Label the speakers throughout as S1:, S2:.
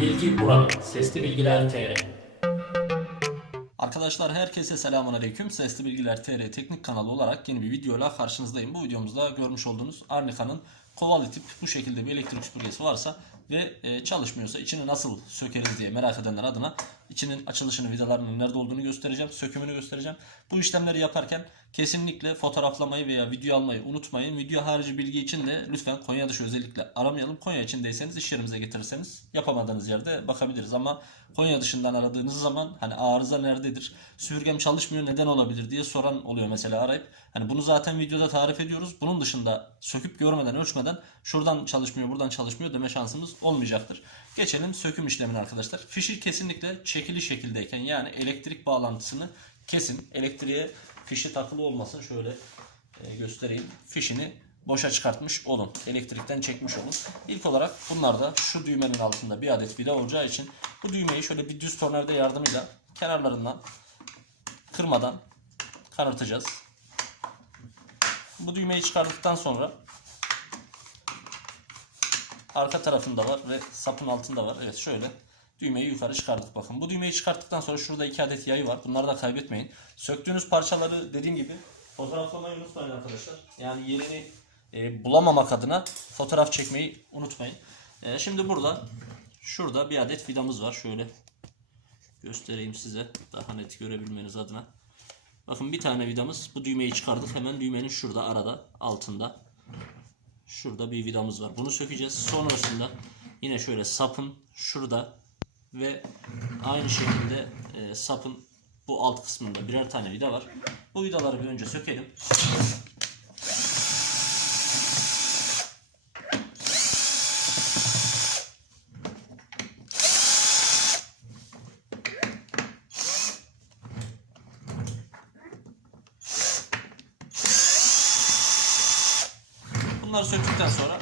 S1: Bilgi burada. Sesli Bilgiler TR.
S2: Arkadaşlar herkese selamun aleyküm. Sesli Bilgiler TR teknik kanalı olarak yeni bir videoyla karşınızdayım. Bu videomuzda görmüş olduğunuz Arnica'nın kovalı tip bu şekilde bir elektrik süpürgesi varsa ve e, çalışmıyorsa içini nasıl sökeriz diye merak edenler adına içinin açılışını, vidalarının nerede olduğunu göstereceğim, sökümünü göstereceğim. Bu işlemleri yaparken kesinlikle fotoğraflamayı veya video almayı unutmayın. Video harici bilgi için de lütfen Konya dışı özellikle aramayalım. Konya içindeyseniz iş yerimize getirirseniz yapamadığınız yerde bakabiliriz ama Konya dışından aradığınız zaman hani arıza nerededir? Süpürgem çalışmıyor neden olabilir diye soran oluyor mesela arayıp. Hani bunu zaten videoda tarif ediyoruz. Bunun dışında söküp görmeden ölçmeden şuradan çalışmıyor buradan çalışmıyor deme şansımız olmayacaktır. Geçelim söküm işlemine arkadaşlar. Fişi kesinlikle çekili şekildeyken yani elektrik bağlantısını kesin. Elektriğe fişi takılı olmasın. Şöyle e, göstereyim. Fişini boşa çıkartmış olun. Elektrikten çekmiş olun. İlk olarak bunlarda şu düğmenin altında bir adet vida olacağı için bu düğmeyi şöyle bir düz tornavida yardımıyla kenarlarından kırmadan kanırtacağız. Bu düğmeyi çıkardıktan sonra arka tarafında var ve sapın altında var. Evet şöyle düğmeyi yukarı çıkardık bakın. Bu düğmeyi çıkarttıktan sonra şurada iki adet yayı var. Bunları da kaybetmeyin. Söktüğünüz parçaları dediğim gibi fotoğraflamayı unutmayın arkadaşlar. Yani yerini e, bulamamak adına fotoğraf çekmeyi unutmayın. E, şimdi burada şurada bir adet vidamız var. Şöyle göstereyim size daha net görebilmeniz adına. Bakın bir tane vidamız. Bu düğmeyi çıkardık. Hemen düğmenin şurada arada altında. Şurada bir vidamız var. Bunu sökeceğiz. Sonrasında yine şöyle sapın şurada ve aynı şekilde e, sapın bu alt kısmında birer tane vida var. Bu vidaları bir önce sökelim. Bunları söktükten sonra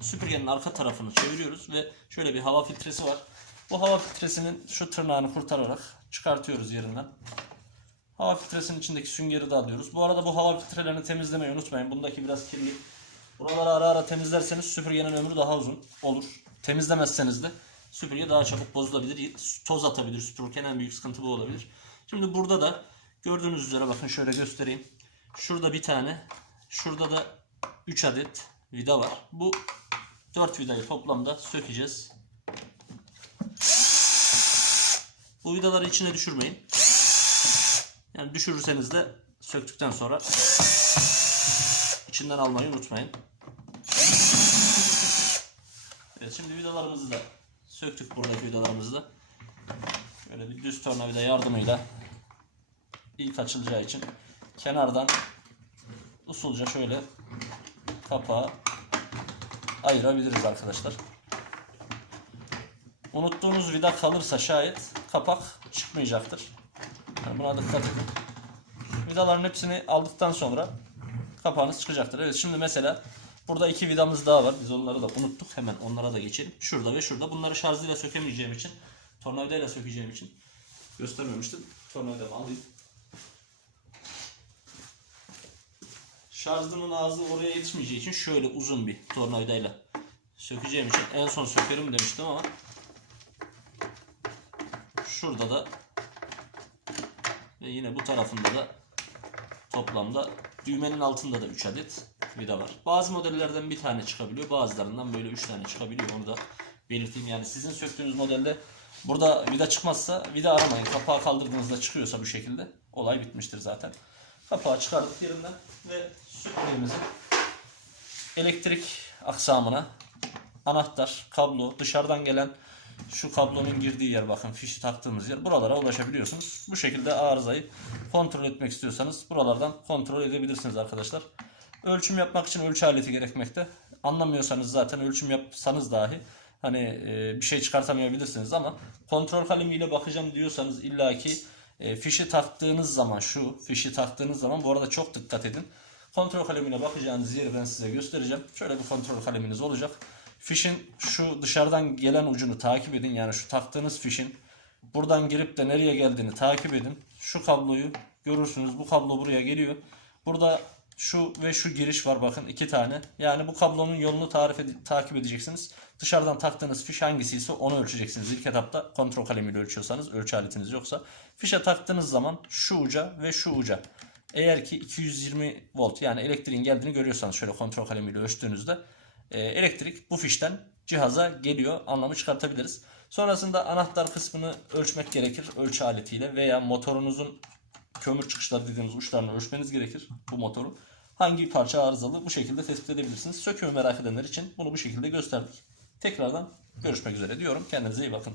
S2: süpürgenin arka tarafını çeviriyoruz ve şöyle bir hava filtresi var. Bu hava filtresinin şu tırnağını kurtararak çıkartıyoruz yerinden. Hava filtresinin içindeki süngeri de alıyoruz. Bu arada bu hava filtrelerini temizlemeyi unutmayın. Bundaki biraz kirli. Buraları ara ara temizlerseniz süpürgenin ömrü daha uzun olur. Temizlemezseniz de süpürge daha çabuk bozulabilir. Toz atabilir süpürürken en büyük sıkıntı bu olabilir. Şimdi burada da gördüğünüz üzere bakın şöyle göstereyim. Şurada bir tane, şurada da 3 adet vida var. Bu 4 vidayı toplamda sökeceğiz. Bu vidaları içine düşürmeyin. Yani düşürürseniz de söktükten sonra içinden almayı unutmayın. Evet şimdi vidalarımızı da söktük buradaki vidalarımızı da. Böyle bir düz tornavida yardımıyla ilk açılacağı için kenardan usulca şöyle kapağı ayırabiliriz arkadaşlar. Unuttuğunuz vida kalırsa şayet kapak çıkmayacaktır. Yani buna dikkat edin. Vidaların hepsini aldıktan sonra kapağınız çıkacaktır. Evet şimdi mesela burada iki vidamız daha var. Biz onları da unuttuk. Hemen onlara da geçelim. Şurada ve şurada. Bunları şarjıyla sökemeyeceğim için, tornavidayla sökeceğim için göstermemiştim. Tornavidamı alayım. Şarjının ağzı oraya yetişmeyeceği için şöyle uzun bir tornavidayla sökeceğim için en son sökerim demiştim ama şurada da ve yine bu tarafında da toplamda düğmenin altında da 3 adet vida var. Bazı modellerden bir tane çıkabiliyor. Bazılarından böyle 3 tane çıkabiliyor. Onu da belirteyim. Yani sizin söktüğünüz modelde burada vida çıkmazsa vida aramayın. Kapağı kaldırdığınızda çıkıyorsa bu şekilde olay bitmiştir zaten. Kapağı çıkardık yerinden ve süpürgemizin elektrik aksamına anahtar, kablo, dışarıdan gelen şu kablonun girdiği yer bakın fişi taktığımız yer. Buralara ulaşabiliyorsunuz. Bu şekilde arızayı kontrol etmek istiyorsanız buralardan kontrol edebilirsiniz arkadaşlar. Ölçüm yapmak için ölçü aleti gerekmekte. Anlamıyorsanız zaten ölçüm yapsanız dahi hani e, bir şey çıkartamayabilirsiniz ama kontrol kalemiyle bakacağım diyorsanız illaki e, fişi taktığınız zaman şu fişi taktığınız zaman bu arada çok dikkat edin. Kontrol kalemine bakacağınız yeri ben size göstereceğim. Şöyle bir kontrol kaleminiz olacak. Fişin şu dışarıdan gelen ucunu takip edin. Yani şu taktığınız fişin buradan girip de nereye geldiğini takip edin. Şu kabloyu görürsünüz. Bu kablo buraya geliyor. Burada Şu ve şu giriş var bakın iki tane. Yani bu kablonun yolunu tarif ede- takip edeceksiniz. Dışarıdan taktığınız fiş hangisiyse onu ölçeceksiniz. İlk etapta kontrol kalemiyle ölçüyorsanız ölçü aletiniz yoksa. Fişe taktığınız zaman şu uca ve şu uca. Eğer ki 220 volt yani elektriğin geldiğini görüyorsanız şöyle kontrol kalemiyle ölçtüğünüzde elektrik bu fişten cihaza geliyor anlamı çıkartabiliriz. Sonrasında anahtar kısmını ölçmek gerekir ölçü aletiyle veya motorunuzun kömür çıkışları dediğimiz uçlarını ölçmeniz gerekir bu motoru. Hangi parça arızalı bu şekilde tespit edebilirsiniz. Sökümü merak edenler için bunu bu şekilde gösterdik. Tekrardan görüşmek üzere diyorum. Kendinize iyi bakın.